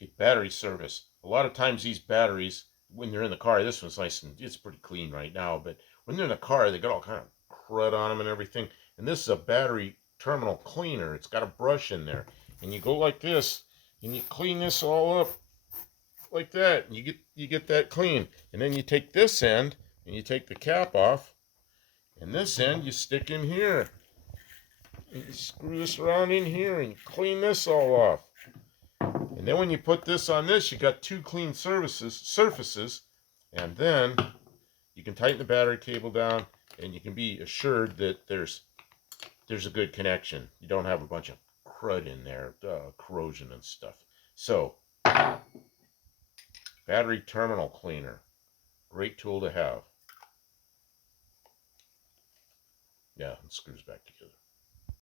Okay, battery service. A lot of times these batteries, when they're in the car, this one's nice and it's pretty clean right now, but when they're in the car, they got all kind of crud on them and everything. And this is a battery terminal cleaner. It's got a brush in there. And you go like this, and you clean this all up like that, and you get that clean. And then you take this end, and you take the cap off, and this end you stick in here. And you screw this around in here, and you clean this all off. And then when you put this on this, you got two clean surfaces, and then you can tighten the battery cable down, and you can be assured that there's a good connection. You don't have a bunch of crud in there, corrosion and stuff. So, battery terminal cleaner, great tool to have. Yeah, it screws back together.